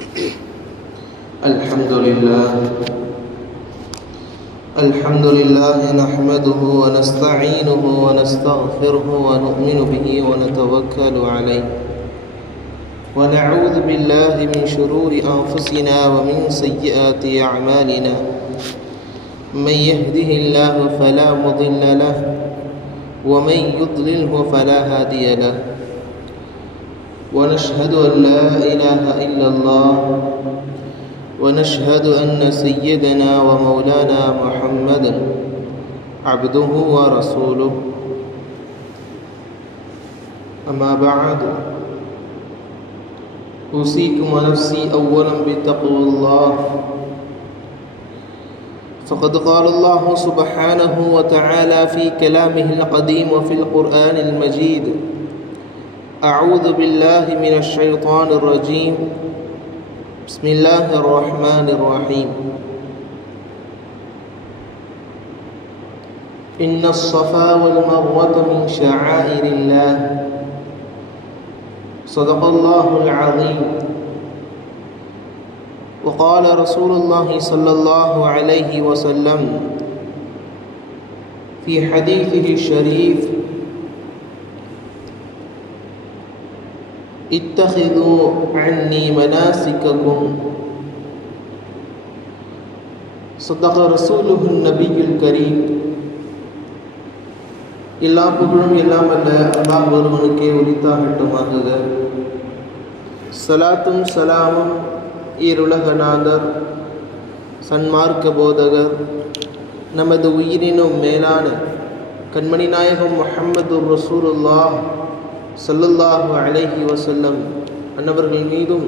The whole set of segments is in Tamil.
الحمد لله نحمده ونستعينه ونستغفره ونؤمن به ونتوكل عليه ونعوذ بالله من شرور أنفسنا ومن سيئات أعمالنا من يهده الله فلا مضل له ومن يضلله فلا هادي له ونشهد أن لا إله إلا الله ونشهد أن سيدنا ومولانا محمدا عبده ورسوله أما بعد أوصيكم ونفسي أولا بتقوى الله فقد قال الله سبحانه وتعالى في كلامه القديم وفي القرآن المجيد أعوذ بالله من الشيطان الرجيم بسم الله الرحمن الرحيم إن الصفا والمروة من شعائر الله صدق الله العظيم وقال رسول الله صلى الله عليه وسلم في حديثه الشريف اتخذوا عني مناسككم صدق رسوله النبي الكريم. எல்லா புகழும் எல்லாம் அல்ல அல்லாஹ் ஒருவனுக்கே உரித்தாகட்டுமாக. சலாத்தும் சலாமும் ஈருலகநாதர் சன்மார்க்க போதகர் நமது உயிரினும் மேலான கண்மணி நாயகம் முஹம்மது ரசூலுல்லாஹ் ஸல்லல்லாஹு அலைஹி வஸல்லம் அன்னவர்கள் மீதும்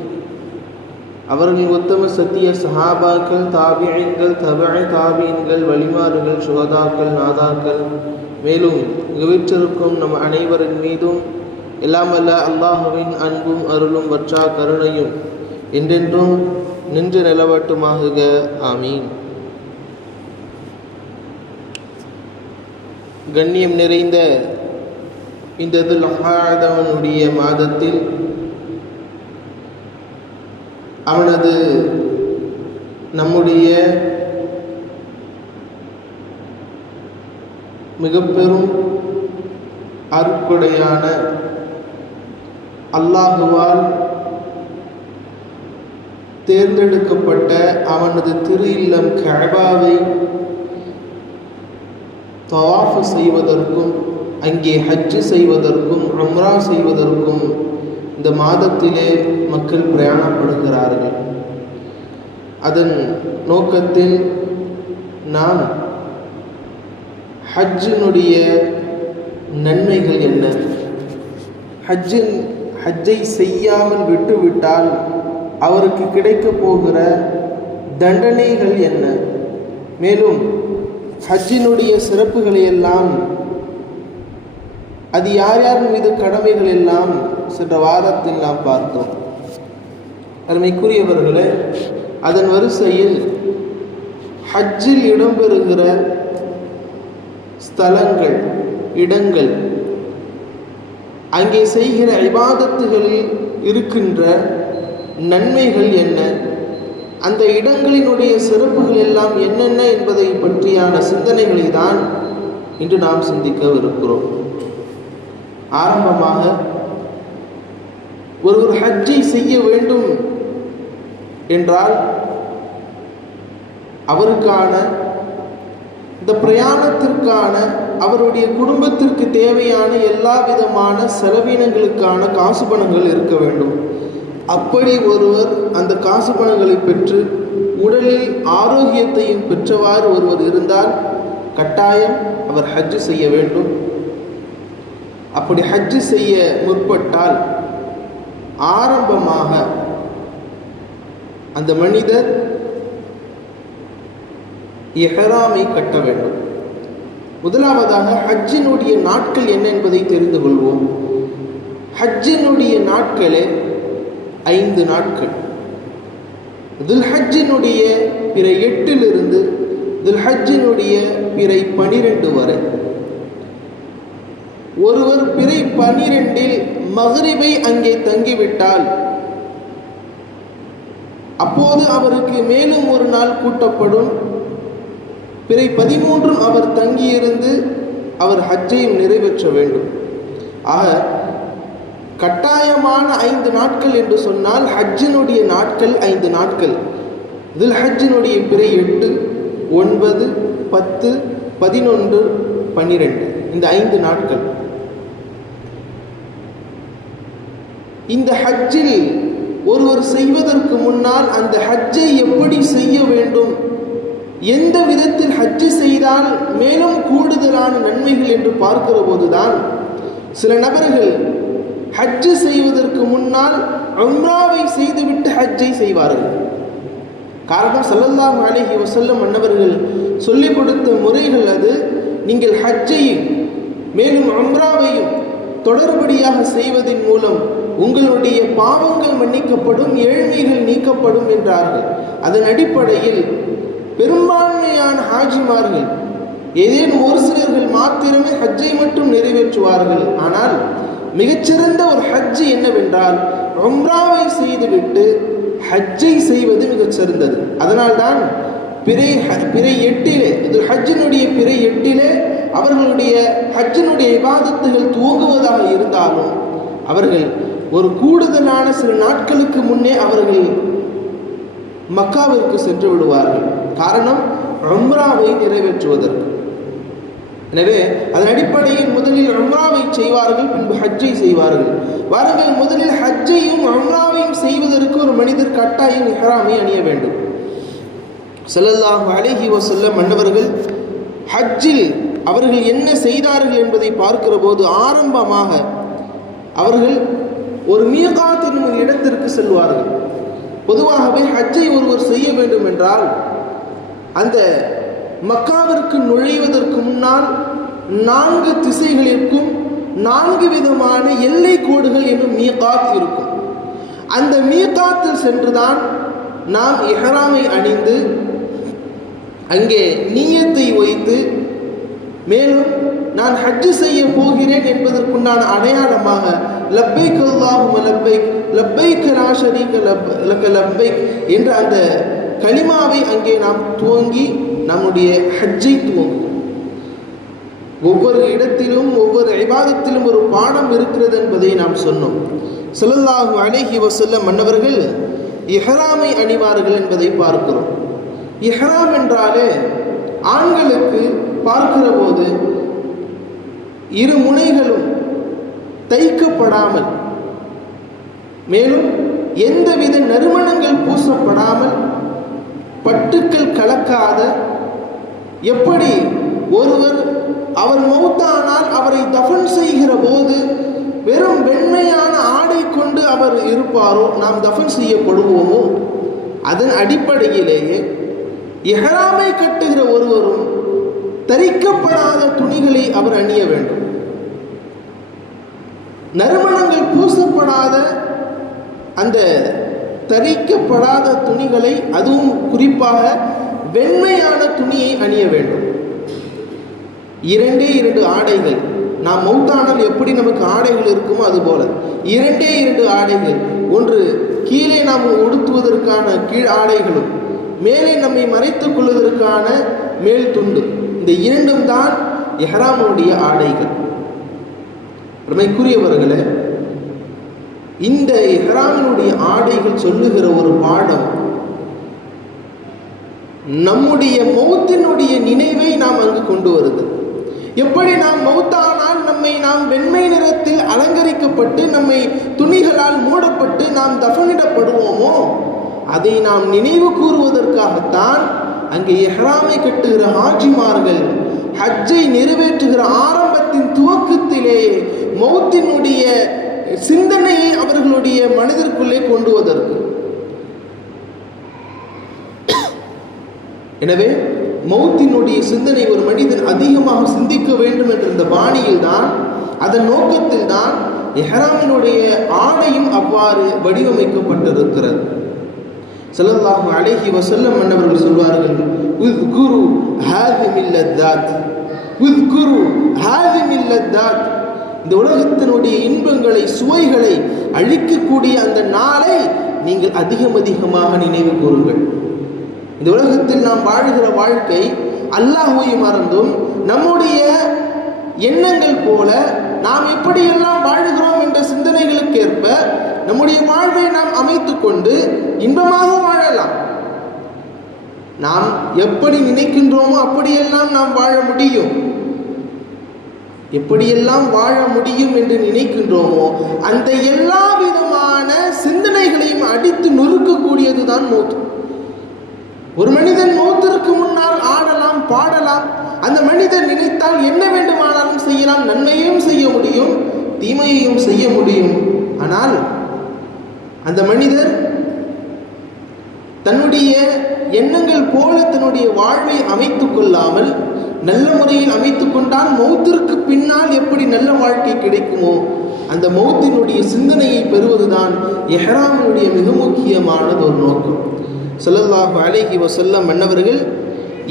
அவர்களின் உத்தம சத்திய சஹாபாக்கள், தாபிஈன்கள், தபஅ தாபிஈன்கள், வலிமார்கள், சுஹதாக்கள், நாதாக்கள், மேலும் வீற்றிருக்கும் நம் அனைவரின் மீதும் எல்லாம் அல்ல அல்லாஹுவின் அன்பும் அருளும் வற்றா கருணையும் என்றென்றும் நின்று நிலவட்டுமாக. ஆமீன். கண்ணியம் நிறைந்த இந்த துல்ஹஜ்ஜுடைய மாதத்தில் அவனது நம்முடைய மிக பெரும் அருட்கொடையான அல்லாஹுவால் தேர்ந்தெடுக்கப்பட்ட அவனது திரு இல்லம் கஅபாவை தவாஃப் செய்வதற்கும் அங்கே ஹஜ் செய்வதற்கும் உம்ரா செய்வதற்கும் இந்த மாதத்திலே மக்கள் பிரயாணப்படுகிறார்கள். அதன் நோக்கத்தில் நாம் ஹஜ்ஜினுடைய நன்மைகள் என்ன, ஹஜ்ஜை செய்யாமல் விட்டுவிட்டால் அவருக்கு கிடைக்கப் போகிற தண்டனைகள் என்ன, மேலும் ஹஜ்ஜினுடைய சிறப்புகளை எல்லாம், அது யார் யார் மீது கடமைகள் எல்லாம் சென்ற வாரத்தில் நாம் பார்த்தோம். அருமைக்குரியவர்களே, அதன் வரிசையில் ஹஜ்ஜில் இடம்பெறுகிற ஸ்தலங்கள், இடங்கள், அங்கே செய்கிற இபாதத்துகளில் இருக்கின்ற நன்மைகள் என்ன, அந்த இடங்களினுடைய சிறப்புகள் எல்லாம் என்னென்ன என்பதை பற்றியான சிந்தனைகளை தான் இன்று நாம் சிந்திக்கவிருக்கிறோம். ஆரம்பமாக ஒருவர் ஹஜ்ஜை செய்ய வேண்டும் என்றால் அவருக்கான இந்த பிரயாணத்திற்கான அவருடைய குடும்பத்திற்கு தேவையான எல்லா விதமான செலவினங்களுக்கான காசு பணங்கள் இருக்க வேண்டும். அப்படி ஒருவர் அந்த காசு பணங்களை பெற்று உடலில் ஆரோக்கியத்தையும் பெற்றவாறு ஒருவர் இருந்தால் கட்டாயம் அவர் ஹஜ் செய்ய வேண்டும். அப்படி ஹஜ் செய்ய முற்பட்டால் ஆரம்பமாக அந்த மனிதர் இஹ்ராமை கட்ட வேண்டும். முதலாவதாக ஹஜ்ஜினுடைய நாட்கள் என்ன என்பதை தெரிந்து கொள்வோம். ஹஜ்ஜினுடைய நாட்களே 5 நாட்கள். துல்ஹஜ்ஜினுடைய பிறை 8 துல்ஹஜ்ஜினுடைய பிறை 12 வரை. ஒருவர் பிறை 12 மக்ரிபை அங்கே தங்கிவிட்டால் அப்போது அவருக்கு மேலும் ஒரு நாள் கூட்டப்படும். பிறை 13 அவர் தங்கியிருந்து அவர் ஹஜ்ஜையும் நிறைவேற்ற வேண்டும். ஆக கட்டாயமான 5 நாட்கள் என்று சொன்னால் ஹஜ்ஜினுடைய நாட்கள் 5 நாட்கள். துல் ஹஜ்ஜினுடைய பிறை 8, 9, 10, 11, 12 இந்த 5 நாட்கள். இந்த ஹஜ்ஜில் ஒருவர் செய்வதற்கு முன்னால் அந்த ஹஜ்ஜை எப்படி செய்ய வேண்டும், எந்த விதத்தில் ஹஜ்ஜு செய்தால் மேலும் கூடுதலான நன்மைகள் என்று பார்க்கிற போதுதான் சில நபர்கள் ஹஜ்ஜு செய்வதற்கு முன்னால் உம்ராவை செய்துவிட்டு ஹஜ்ஜை செய்வார்கள். காரணம், ஸல்லல்லாஹு அலைஹி வஸல்லம் அன்னவர்கள் சொல்லிக் கொடுத்த முறைகள் அது. நீங்கள் ஹஜ்ஜையும் மேலும் உம்ராவையும் தொடர்படியாக செய்வதன் மூலம் உங்களுடைய பாவங்கள் மன்னிக்கப்படும், ஏழ்மைகள் நீக்கப்படும் என்றார்கள். அதன் அடிப்படையில் பெரும்பான்மையான ஹாஜிமார்கள் ஏதேனும் ஒரு சிலர்கள் மாத்திரமே ஹஜ்ஜை மட்டும் நிறைவேற்றுவார்கள். ஆனால் மிகச்சிறந்த ஒரு ஹஜ்ஜு என்னவென்றால் உம்ராவை செய்துவிட்டு ஹஜ்ஜை செய்வது மிகச் சிறந்தது. அதனால்தான் பிறை 8 இது ஹஜ்ஜினுடைய பிறை 8 அவர்களுடைய ஹஜ்ஜினுடைய இபாதத்துகள் துவங்குவதாக இருந்தாலும் அவர்கள் ஒரு கூடுதலான சில நாட்களுக்கு முன்னே அவர்கள் மக்காவிற்கு சென்று விடுவார்கள். காரணம், உம்ராவை நிறைவேற்றுவதற்கு. எனவே அதன் அடிப்படையில் முதலில் உம்ராவை செய்வார்கள், பின்பு ஹஜ்ஜை செய்வார்கள். வாருங்கள், முதலில் ஹஜ்ஜையும் உம்ராவையும் செய்வதற்கு ஒரு மனிதர் கட்டாயம் இஹ்ராமை அணிய வேண்டும். ஸல்லல்லாஹு அலைஹி வஸல்லம் அன்னவர்கள் ஹஜ்ஜில் அவர்கள் என்ன செய்தார்கள் என்பதை பார்க்கிற போது ஆரம்பமாக அவர்கள் ஒரு மீகாத் என்னும் ஒரு இடத்திற்கு செல்வார்கள். பொதுவாகவே ஹஜ்ஜை ஒருவர் செய்ய வேண்டும் என்றால் அந்த மக்காவிற்கு நுழைவதற்கு முன்னால் 4 திசைகளிற்கும் 4 விதமான எல்லை கோடுகள் என்னும் மீகாத் இருக்கும். அந்த மீகாத்தில் சென்றுதான் நாம் இஹ்ராமை அணிந்து அங்கே நியத்தை வைத்து மேலும் நான் ஹஜ்ஜு செய்ய போகிறேன் என்பதற்குண்டான அடையாளமாக லப்பைக் அல்லாஹும்ம லப்பைக் லப்பைக் லா ஷரீக லக லப்பைக் என்ற அந்த கலிமாவை அங்கே நாம் துவங்கி நம்முடைய ஹஜ்ஜை துவங்கும். ஒவ்வொரு இடத்திலும் ஒவ்வொரு இபாதத்திலும் ஒரு பாடம் இருக்கிறது என்பதை நாம் சொன்னோம். ஸல்லல்லாஹு அலைஹி வஸல்லம் அன்னவர்கள் இஹ்ராமை அணிவார்கள் என்பதை பார்க்கிறோம். இஹ்ராம் என்றாலே ஆண்களுக்கு பார்க்கிற போது 2 முனைகளும் தைக்கப்படாமல் மேலும் எந்தவித நறுமணங்கள் பூசப்படாமல் பட்டுக்கள் கலக்காத, எப்படி ஒருவர் அவர் மௌத்தானால் அவரை தஃபன் செய்கிற போது வெறும் வெண்மையான ஆடை கொண்டு அவர் இருப்பாரோ, நாம் தஃபன் செய்யப்படுவோமோ, அதன் அடிப்படையிலேயே இஹ்ராமை கட்டுகிற ஒருவரும் தரிக்கப்படாத துணிகளை அவர் அணிய வேண்டும். நறுமணங்கள் பூசப்படாத அந்த தரிக்கப்படாத துணிகளை, அதுவும் குறிப்பாக வெண்மையான துணியை அணிய வேண்டும். 2 ஆடைகள். நாம் மௌத்தானால் எப்படி நமக்கு ஆடைகள் இருக்குமோ அதுபோல 2 ஆடைகள். ஒன்று கீழே நாம் உடுத்துவதற்கான கீழ் ஆடைகளும் மேலே நம்மை மறைத்துக் கொள்வதற்கான மேல் துண்டு. இந்த 2 தான் இஹ்ராமுடைய ஆடைகள். பெருமைக்குரியவர்களே, இந்த இஹ்ராமினுடைய ஆடைகள் சொல்லுகிற ஒரு பாடம், நம்முடைய மௌத்தினுடைய நினைவை நாம் அங்கு கொண்டு வருது. எப்படி நாம் மௌத்தானால் நாம் வெண்மை நிறத்தில் அலங்கரிக்கப்பட்டு நம்மை துணிகளால் மூடப்பட்டு நாம் தஃனிடப்படுவோமோ, அதை நாம் நினைவு கூறுவதற்காகத்தான் அங்கே இஹ்ராமை கட்டுகிற ஹாஜிமார்கள் ஹஜ்ஜை நிறைவேற்றுகிற ஆரம்பத்தின் துவக்கத்திலேயே மௌத்தினுடைய சிந்தனையை அவர்களுடைய மனதிற்குள்ளே கொண்டுவதற்கு. எனவே மௌத்தினுடைய சிந்தனை ஒரு மனிதன் அதிகமாக சிந்திக்க வேண்டும் என்ற இந்த பாணியில் தான், அதன் நோக்கத்தில் தான் இஹ்ராமினுடைய ஆடையும் அவ்வாறு வடிவமைக்கப்பட்டிருக்கிறது. ஸல்லல்லாஹு அலைஹி வஸல்லம் அன்னவர்கள் சொல்வார்கள், உஸ்குரு ஹாதிமில் லத்தாத், உஸ்குரு ஹாதிமில் லத்தாத். இந்த உலகத்தினுடைய இன்பங்களை சுவைகளை அழிக்கக்கூடிய அந்த நாளை நீங்கள் அதிகமாக நினைவு கூறுங்கள். இந்த உலகத்தில் நாம் வாழ்கிற வாழ்க்கை அல்லாஹ்வை மறந்தும் நம்முடைய எண்ணங்கள் போல நாம் எப்படியெல்லாம் வாழ்கிறோம் என்ற சிந்தனைகளுக்கு ஏற்ப நம்முடைய வாழ்வை நாம் அமைத்து கொண்டு இன்பமாக வாழலாம். நாம் எப்படி நினைக்கின்றோமோ அப்படியெல்லாம் நாம் வாழ முடியும். எப்படியெல்லாம் வாழ முடியும் என்று நினைக்கின்றோமோ அந்த எல்லா விதமான சிந்தனைகளையும் அடித்து நொறுக்கக்கூடியதுதான் மௌத். ஒரு மனிதன் மௌத்திற்கு முன்னால் ஆடலாம், பாடலாம். அந்த மனிதன் நினைத்தால் என்ன வேண்டுமானாலும் செய்யலாம். நன்மையையும் செய்ய முடியும், தீமையையும் செய்ய முடியும். ஆனால் அந்த மனிதர் தன்னுடைய எண்ணங்கள் போல தன்னுடைய வாழ்வை அமைத்துக் கொள்ளாமல் நல்ல முறையில் அமைத்துக் கொண்டால் மௌத்திற்கு பின்னால் எப்படி நல்ல வாழ்க்கை கிடைக்குமோ அந்த மௌத்தினுடைய சிந்தனையை பெறுவதுதான் இஹ்ராமினுடைய மிக முக்கியமானது ஒரு நோக்கம். ஸல்லல்லாஹு அலைஹி வஸல்லம் மன்னவர்கள்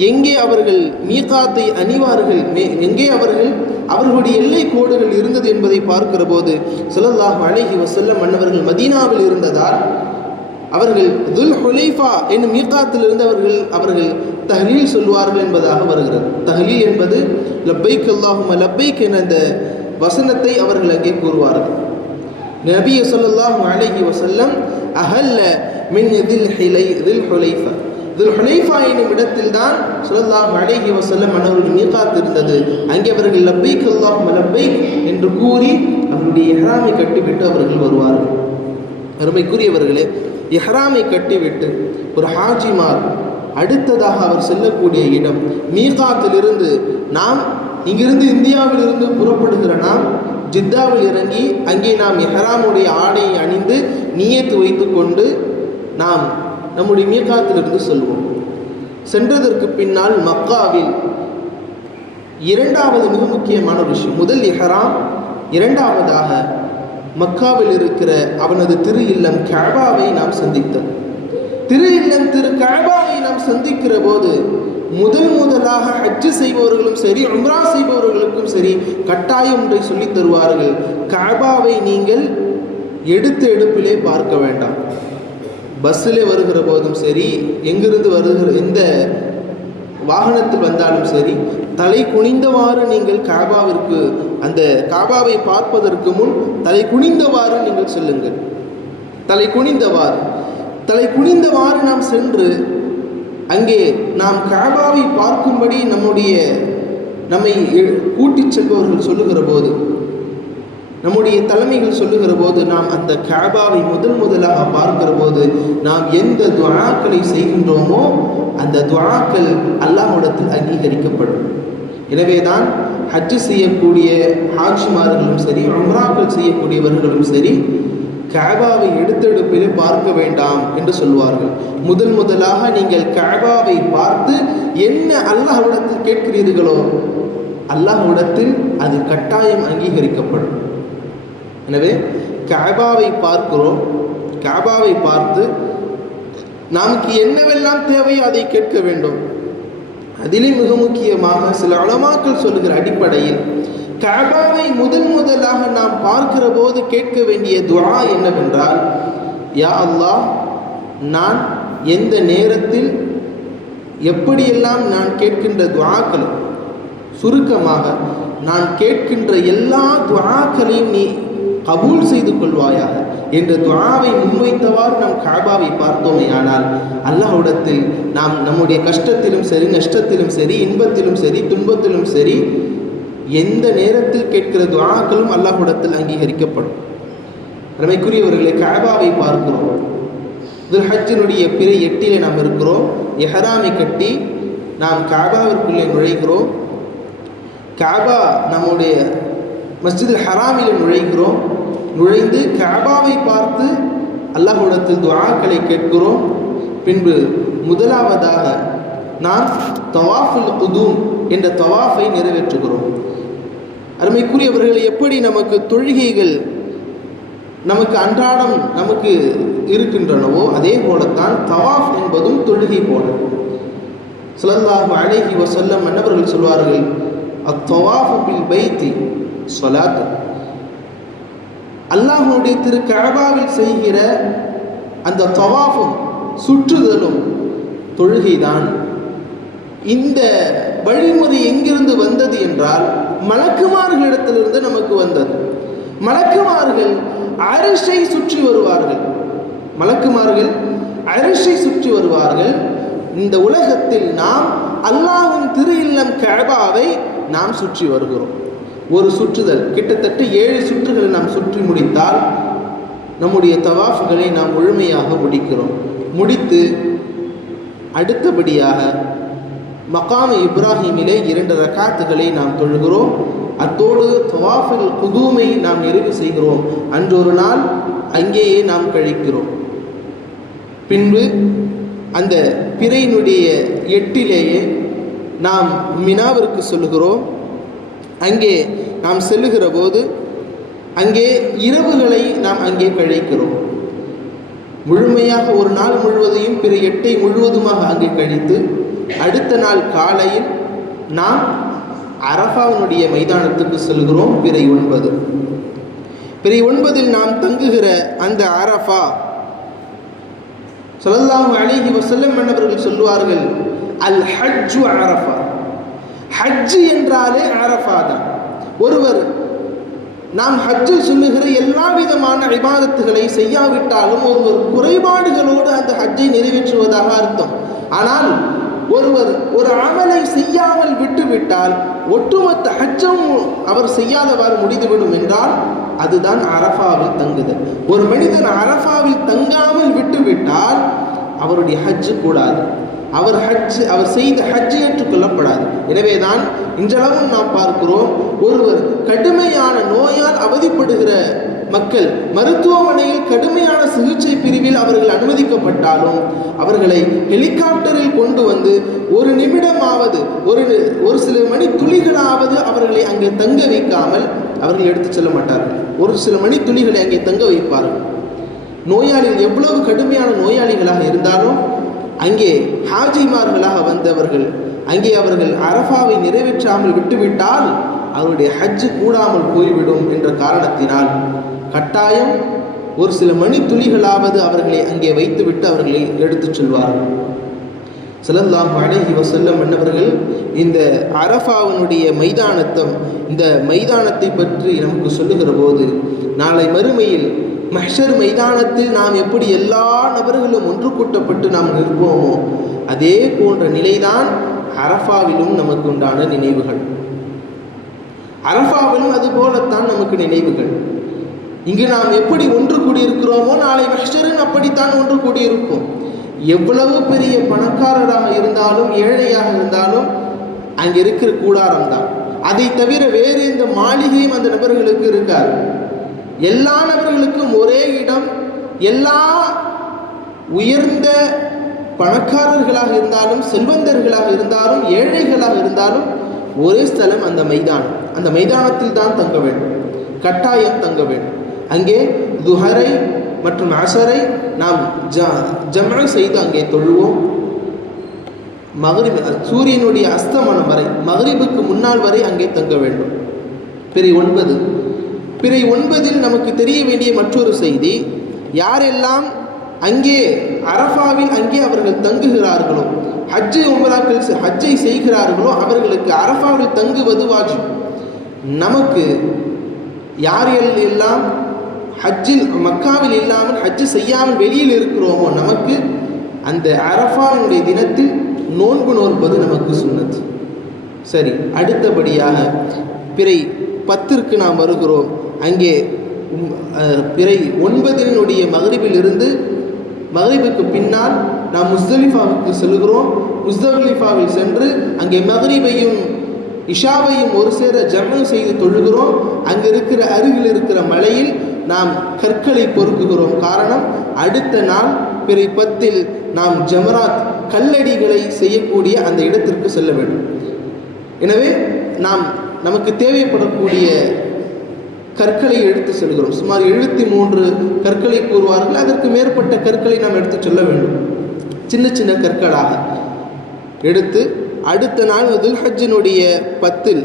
எங்கே அவர்கள் மீகாத்தை அணிவார்கள், எங்கே அவர்களுடைய எல்லை கோடுகள் இருந்தது என்பதை பார்க்கிற போது ஸல்லல்லாஹு அலைஹி வஸல்லம் மன்னவர்கள் மதீனாவில் இருந்ததால் அவர்கள் துல் ஹுலைஃபா என்னும் மீகாத்திலிருந்து அவர்கள் தஹ்லீல் சொல்வார்கள் என்பதாக வருகிறது. தஹ்லீல் என்பது லப்பைக் அல்லாஹும்ம லப்பைக் என்ற அந்த வசனத்தை அவர்கள் அங்கே கூறுவார்கள். நபி ஸல்லல்லாஹு அலைஹி வஸல்லம் அஹல்ல மின் துல் ஹுலைஃபா என்னும் இடத்தில் தான் ஸல்லல்லாஹு அலைஹி வஸல்லம் அவர்களுடைய மீகாத் இருந்தது. அங்கே அவர்கள் லப்பைக் அல்லாஹும்ம லப்பைக் என்று கூறி அவருடைய இஹ்ராமை கட்டிவிட்டு அவர்கள் வருவார்கள். அருமைக்குரியவர்களே, இஹ்ராமை கட்டிவிட்டு ஒரு ஹாஜிமார் அடுத்ததாக அவர் செல்லக்கூடிய இடம் மீகாத்திலிருந்து நாம் இங்கிருந்து இந்தியாவிலிருந்து புறப்படுகிற நாம் ஜித்தாவில் இறங்கி அங்கே நாம் இஹ்ராமுடைய ஆடையை அணிந்து நியத்து வைத்து கொண்டு நாம் நம்முடைய மீகாத்திலிருந்து செல்வோம். சென்றதற்கு பின்னால் மக்காவில் இரண்டாவது மிக முக்கியமான ஒரு விஷயம், முதல் இஹ்ராம், இரண்டாவதாக மக்காவில் இருக்கிற அவனது திரு இல்லம் கஅபாவை நாம் சந்தித்தோம். திரு இல்லம் திரு கஅபாவை நாம் சந்திக்கிற போது முதலாக ஹஜ் செய்பவர்களும் சரி உம்ரா செய்பவர்களுக்கும் சரி கட்டாயம் ஒன்றை சொல்லித் தருவார்கள். கஅபாவை நீங்கள் எடுப்பிலே பார்க்க வேண்டாம். பஸ்ஸிலே வருகிற போதும் சரி, எங்கிருந்து வருகிற எந்த வாகனத்தில் வந்தாலும் சரி, தலை குனிந்தவாறு நீங்கள் கஅபாவிற்கு அந்த கஅபாவை பார்ப்பதற்கு முன் தலை குனிந்தவாறு நீங்கள் செல்லுங்கள். தலை குனிந்தவாறு நாம் சென்று அங்கே நாம் கஅபாவை பார்க்கும்படி நம்மை கூட்டிச் செல்பவர்கள் சொல்லுகிற போது, நம்முடைய தலைமைகள் சொல்லுகிற போது, நாம் அந்த கஅபாவை முதலாக பார்க்கிற போது நாம் எந்த துஆக்களை செய்கின்றோமோ அந்த துஆக்கள் அல்லாஹ்விடத்தில் அங்கீகரிக்கப்படும். எனவே தான் ஹஜ் செய்யக்கூடிய ஹாஜிமார்களும் சரி உம்ராக்கள் செய்யக்கூடியவர்களும் சரி கஅபாவை எடுப்பிலே பார்க்க வேண்டாம் என்று சொல்வார்கள். முதலாக நீங்கள் கஅபாவை பார்த்து என்ன அல்லாஹ்விடத்தில் கேட்கிறீர்களோ அல்லாஹ்விடத்தில் அது கட்டாயம் அங்கீகரிக்கப்படும். எனவே கஅபாவை பார்க்கிறோம், கஅபாவை பார்த்து நமக்கு என்னவெல்லாம் தேவையோ அதை கேட்க வேண்டும். அதிலே மிக முக்கியமாக சில உலமாக்கள் சொல்லுகிற அடிப்படையில் கஅபாவை முதலாக நாம் பார்க்கிற போது கேட்க வேண்டிய துஆ என்னவென்றால், யா அல்லாஹ், நான் எந்த நேரத்தில் எப்படியெல்லாம் நான் கேட்கின்ற துஆக்கள், சுருக்கமாக நான் கேட்கின்ற எல்லா துஆக்களையும் நீ கபூல் செய்து கொள்வாயாக என்ற துஆவை முன்வைத்தவாறு நாம் கஅபாவை பார்த்தோமே ஆனால் அல்லாஹ்விடத்தில் நாம் நம்முடைய கஷ்டத்திலும் சரி நஷ்டத்திலும் சரி இன்பத்திலும் சரி துன்பத்திலும் சரி எந்த நேரத்தில் கேட்கிற துஆக்களும் அல்லாஹ்விடத்தில் அங்கீகரிக்கப்படும். அருமைக்குரியவர்களே, கஅபாவை பார்க்கிறோம். துல் ஹஜ்ஜினுடைய பிறை 8 நாம் இருக்கிறோம். இஹ்ராமை கட்டி நாம் கஅபாவிற்குள்ளே நுழைகிறோம். கஅபா நம்முடைய மஸ்ஜிதுல் ஹராமில் நுழைகிறோம். நுழைந்து கஅபாவை பார்த்து அல்லாஹ்விடத்தில் துஆக்களை கேட்கிறோம். பின்பு முதலாவதாக நாம் தவாஃபுல் குதூம் என்ற தவாஃபை நிறைவேற்றுகிறோம். அருமைக்குரியவர்களை, எப்படி நமக்கு தொழுகைகள் நமக்கு அன்றாடம் நமக்கு இருக்கின்றனவோ அதே போலத்தான் தவாஃப் என்பதும் தொழுகை போல. ஸல்லல்லாஹு அலைஹி வஸல்லம் அன்னவர்கள் சொல்வார்கள், அத்தவாஃபு பில் பைத்தி ஸலாத். அல்லாஹ்வுடைய திரு கஅபாவில் செய்கிற அந்த தவாஃபும் சுற்றுதலும் தொழுகைதான். இந்த வழிமுறை எங்கிருந்து வந்தது என்றால் மலக்குமார்களிடத்திலிருந்து நமக்கு வந்தது. மலக்குமார்கள் அரிஷை சுற்றி வருவார்கள். மலக்குமார்கள் அரிஷை சுற்றி வருவார்கள். இந்த உலகத்தில் நாம் அல்லாஹ்வின் திரு இல்லம் கஅபாவை நாம் சுற்றி வருகிறோம். ஒரு சுற்றுதல் கிட்டத்தட்ட 7 சுற்றுகளை நாம் சுற்றி முடித்தால் நம்முடைய தவாஃப்களை நாம் முழுமையாக முடிக்கிறோம். முடித்து அடுத்தபடியாக மகாம் இப்ராஹிமிலே 2 ரக்காத்துகளை நாம் தொழுகிறோம். அத்தோடு தவாஃபுல் குதூமை நாம் நிறைவு செய்கிறோம். அன்றொரு நாள் அங்கேயே நாம் கழிக்கிறோம். பின்பு அந்த பிறையினுடைய 8லேயே நாம் மினாவிற்கு செல்கிறோம். அங்கே நாம் செல்லுகிற போது அங்கே இரவுகளை நாம் அங்கே கழிக்கிறோம். முழுமையாக ஒரு நாள் முழுவதையும் பிற 8 முழுவதுமாக அங்கே கழித்து அடுத்த நாள் காலையில் நாம் அரஃபாவுடைய மைதானத்துக்கு செல்கிறோம். பிறை 9. பிறை 9 நாம் தங்குகிற அந்த அரஃபா ஸல்லல்லாஹு அலைஹி வஸல்லம் என்பவர்கள் சொல்வார்கள், அல் ஹஜ்ஜு அரஃபா. ஹஜ் என்றாலே அரஃபா தான். ஒருவர் நாம் ஹஜ்ஜில் சொல்லுகிற எல்லா விதமான இபாதத்துகளை செய்யாவிட்டாலும் ஒருவர் குறைபாடுகளோடு அந்த ஹஜ்ஜை நிறைவேற்றுவதாக அர்த்தம். ஆனால் ஒருவர் ஒரு அமலை செய்யாமல் விட்டுவிட்டால் ஒட்டுமொத்த ஹஜ்ஜும் அவர் செய்யாதவாறு முடிந்துவிடும் என்றால் அதுதான் அரஃபாவில் தங்குதல். ஒரு மனிதன் அரஃபாவில் தங்காமல் விட்டுவிட்டால் அவருடைய ஹஜ்ஜு கூடாது. அவர் செய்த ஹஜ் ஏற்றுக்கொள்ளப்படாது. எனவேதான் இன்றளவும் நாம் பார்க்கிறோம், ஒருவர் கடுமையான நோயால் அவதிப்படுகிற மக்கள் மருத்துவமனையில் கடுமையான சிகிச்சை பிரிவில் அவர்கள் அனுமதிக்கப்பட்டாலும் அவர்களை ஹெலிகாப்டரில் கொண்டு வந்து ஒரு நிமிடமாவது ஒரு சில மணி துளிகளாவது அவர்களை அங்கே தங்க வைக்காமல் அவர்கள் எடுத்து செல்ல மாட்டார்கள். ஒரு சில மணி துளிகளை அங்கே தங்க வைப்பார்கள். நோயாளிகள் எவ்வளவு கடுமையான நோயாளிகளாக இருந்தாலும் அங்கே ஹாஜிமார்களாக வந்தவர்கள் அங்கே அவர்கள் அரஃபாவை நிறைவேற்றாமல் விட்டுவிட்டால் அவருடைய ஹஜ்ஜு கூடாமல் போய்விடும் என்ற காரணத்தினால் கட்டாயம் ஒரு சில மணி துளிகளாவது அவர்களை அங்கே வைத்துவிட்டு அவர்களை எடுத்துச் செல்வார்கள். ஸல்லல்லாஹு அலைஹி வஸல்லம் என்பவர்கள் இந்த அரஃபாவினுடைய இந்த மைதானத்தை பற்றி நமக்கு சொல்லுகிற போது நாளை மறுமையில் மஹ்ஷர் மைதானத்தில் நாம் எப்படி எல்லா நபர்களும் ஒன்று கூட்டப்பட்டு நாம் நிற்போமோ அதே போன்ற நிலைதான் அரஃபாவிலும் நமக்கு உண்டான நினைவுகள். அரஃபாவிலும் அதுபோலத்தான் நமக்கு நினைவுகள். இங்கு நாம் எப்படி ஒன்று கூடியிருக்கிறோமோ நாளை மஹ்ஷரில் அப்படித்தான் ஒன்று கூடியிருப்போம். எவ்வளவு பெரிய பணக்காரராக இருந்தாலும் ஏழையாக இருந்தாலும் அங்கே இருக்கிற கூடாரம் தான். அதை தவிர வேறு எந்த மாளிகையும் அந்த நபர்களுக்கு இருக்காது. எல்லா நபர்களுக்கும் ஒரே இடம். எல்லா உயர்ந்த பணக்காரர்களாக இருந்தாலும் செல்வந்தர்களாக இருந்தாலும் ஏழைகளாக இருந்தாலும் ஒரே ஸ்தலம் அந்த மைதானம். அந்த மைதானத்தில் தான் தங்க வேண்டும், கட்டாயம் தங்க வேண்டும். அங்கே துஹரை மற்றும் அசரை நாம் ஜம்அ செய்து அங்கே தொழுவோம். மக்ரிப் சூரியனுடைய அஸ்தமனம் வரை மக்ரிபுக்கு முன்னால் வரை அங்கே தங்க வேண்டும். பிறை 9. பிறை 9 நமக்கு தெரிய வேண்டிய மற்றொரு செய்தி, யாரெல்லாம் அங்கே அரஃபாவில் அங்கே அவர்கள் தங்குகிறார்களோ ஹஜ்ஜை செய்கிறார்களோ அவர்களுக்கு அரஃபாவில் தங்குவது வாஜிப். நமக்கு யாரெல்லாம் ஹஜ்ஜில் மக்காவில் இல்லாமல் ஹஜ்ஜு செய்யாமல் வெளியில் இருக்கிறோமோ நமக்கு அந்த அரஃபாவினுடைய தினத்தில் நோன்பு நோற்பது நமக்கு சுன்னத். சரி, அடுத்தபடியாக பிறை 10 நாம் வருகிறோம். அங்கே பிறை 9 மக்ரிபிலிருந்து மக்ரிபுக்கு பின்னால் நாம் முஸ்தலிஃபாவுக்கு செல்கிறோம். முஸ்தலிஃபாவில் சென்று அங்கே மக்ரிபையும் இஷாவையும் ஒரு சேர ஜம்அ செய்து தொழுகிறோம். அங்கே இருக்கிற அருகில் இருக்கிற மலையில் நாம் கற்களை பொறுக்குகிறோம். காரணம், அடுத்த நாள் பிறை 10 நாம் ஜமராத் கல்லடிகளை செய்யக்கூடிய அந்த இடத்திற்கு செல்ல வேண்டும். எனவே நமக்கு தேவைப்படக்கூடிய கற்களை எடுத்து செல்கிறோம். சுமார் 73 கற்களை கூறுவார்கள். அதற்கு மேற்பட்ட கற்களை நாம் எடுத்து செல்ல வேண்டும். சின்ன சின்ன கற்களாக எடுத்து அடுத்த நாள் துல்ஹஜ்ஜினுடைய 10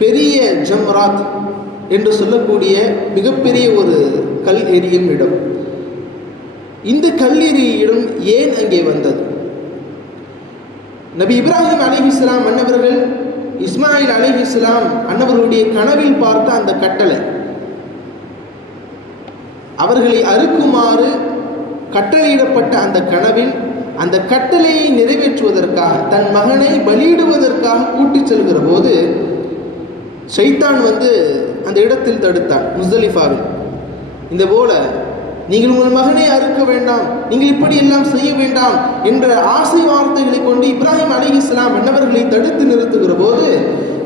பெரிய ஜம்ராத் என்று சொல்லக்கூடிய மிகப்பெரிய ஒரு கல் எரியும் இடம். இந்த கல்லெறியிடம் ஏன் அங்கே வந்தது? நபி இப்ராஹிம் அலைஹிஸ்ஸலாம் அன்னவர்கள் இஸ்மாயில் அலைஹிஸ்ஸலாம் அன்னவர்களுடைய கனவில் பார்த்த அந்த கட்டளை, அவர்களை அறுக்குமாறு கட்டளையிடப்பட்ட அந்த கனவில் அந்த கட்டளையை நிறைவேற்றுவதற்காக தன் மகனை பலியிடுவதற்காக கூட்டிச் செல்கிற போது ஷைத்தான் அந்த இடத்தில் தடுத்தான், முஸ்தலிஃபாவில். இந்த போல நீங்கள் உங்கள் மகனை அறுக்க வேண்டாம், நீங்கள் இப்படி எல்லாம் செய்ய வேண்டாம் என்ற ஆசை வார்த்தைகளை கொண்டு இப்ராஹிம் அலைஹிஸ்ஸலாம் அன்னவர்களை தடுத்து நிறுத்துகிற போது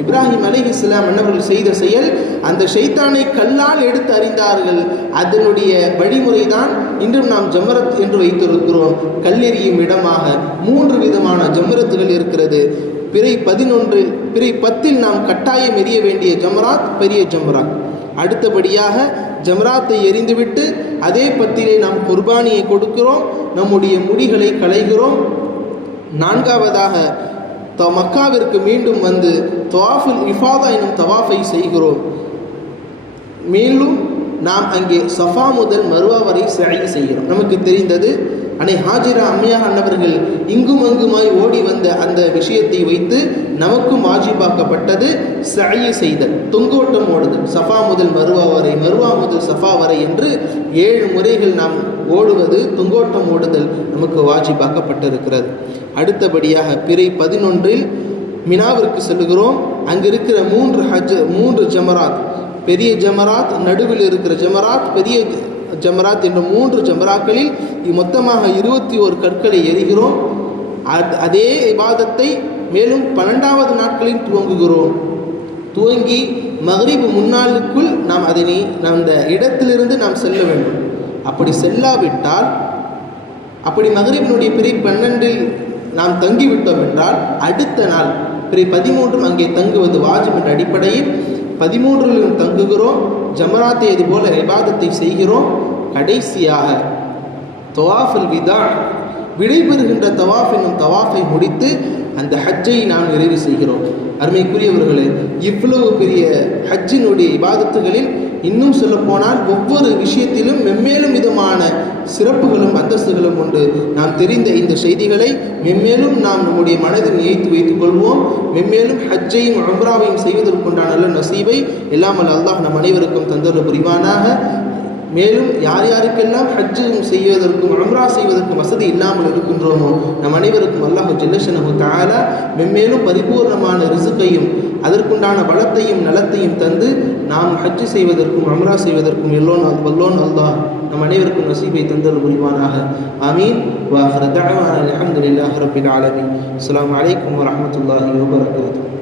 இப்ராஹிம் அலைஹிஸ்ஸலாம் அன்னவர்கள் செய்த செயல், அந்த ஷைத்தானை கல்லால் எடுத்து அறிந்தார்கள். அதனுடைய வழிமுறை தான் இன்றும் நாம் ஜமரத் என்று வைத்திருக்கிறோம். கல்லெறியும் இடமாக 3 விதமான ஜமரத்துகள் இருக்கிறது. பிறை 11 பிறை 10 நாம் கட்டாயம் எறிய வேண்டிய ஜமராத் பெரிய ஜமராத். அடுத்தபடியாக ஜமராத்தை எரிந்துவிட்டு அதே 10 நாம் குர்பானியை கொடுக்கிறோம், நம்முடைய முடிகளை களைகிறோம். 4வதாக மக்காவிற்கு மீண்டும் தவாஃபுல் இஃபாதா எனும் தவாஃபை செய்கிறோம். மேலும் நாம் அங்கே சஃபா முதல் மருவா வரை சஅய் செய்கிறோம். நமக்கு தெரிந்தது அன்னை ஹாஜிரா அம்மையாக அன்னவர்கள் இங்கும் அங்குமாய் ஓடி வந்த அந்த விஷயத்தை வைத்து நமக்கும் வாஜிபாக்கப்பட்டது சஅய் செய்தல், தொங்கோட்டம் ஓடுதல். சஃபா முதல் மருவா வரை, மருவா முதல் சஃபா வரை என்று 7 முறைகள் நாம் ஓடுவது, தொங்கோட்டம் ஓடுதல் நமக்கு வாஜிபாக்கப்பட்டிருக்கிறது. அடுத்தபடியாக பிறை 11 மினாவிற்கு செல்லுகிறோம். அங்கு இருக்கிற 3 ஜமராத், பெரிய ஜமராத், நடுவில் இருக்கிற ஜமராத், பெரிய ஜமராத் என்ற 3 ஜமராக்களில் மொத்தமாக 21 கற்களை எறிகிறோம். அதே இபாதத்தை மேலும் 12வது நாட்களில் துவங்குகிறோம். துவங்கி மக்ரிப் முன்னாளுக்குள் நாம் அந்த இடத்திலிருந்து நாம் செல்ல வேண்டும். அப்படி செல்லாவிட்டால், அப்படி மக்ரிபினுடைய பிறை 12 நாம் தங்கிவிட்டோம் என்றால் அடுத்த நாள் பிறை 13 அங்கே தங்குவது வாஜிப் என்ற அடிப்படையில் 13 தங்குகிறோம். ஜமராத்தை இது போல இபாதத்தை செய்கிறோம். கடைசியாக தவாஃபுல் விதா, விடைபெறுகின்ற தவாஃப் என்னும் தவாஃபை முடித்து அந்த ஹஜ்ஜை நாம் நிறைவு செய்கிறோம். அருமைக்குரியவர்களே, இவ்வளவு பெரிய ஹஜ்ஜினுடைய இபாதத்துகளில் இன்னும் சொல்லப்போனால் ஒவ்வொரு விஷயத்திலும் மென்மேலும் விதமான சிறப்புகளும் அந்தஸ்துகளும் உண்டு. நாம் தெரிந்த இந்த செய்திகளை மென்மேலும் நாம் நம்முடைய மனதில் நினைத்து வைத்துக் கொள்வோம். மென்மேலும் ஹஜ்ஜையும் உம்ராவையும் செய்வதற்குண்டான நல்ல நசீபை எல்லாம் அல்லாஹ் நம் அனைவருக்கும் தந்தருள் புரிவானாக. மேலும் யார் யாருக்கெல்லாம் ஹஜ்ஜும் செய்வதற்கும் உம்ரா செய்வதற்கும் வசதி இல்லாமல் இருக்கின்றோமோ நம் அனைவருக்கும் அல்லாஹ் ஜல்லஷனஹு தஆலா மென்மேலும் பரிபூர்ணமான ரிசுக்கையும் அதற்குண்டான வளத்தையும் நலத்தையும் தந்து நாம் ஹஜ்ஜு செய்வதற்கும் உம்ரா செய்வதற்கும் வல்லோன் அல்லாஹ் நம் அனைவருக்கும் நசீபை தந்தருள் புரிவானாக. ஆமீன். வ ஆகிரு தஅவானா அல்ஹம்துலில்லாஹி ரப்பில் ஆலமீன். அஸ்ஸலாமு அலைக்கும் வ ரஹ்மத்துல்லாஹி வ பரகாத்துஹு.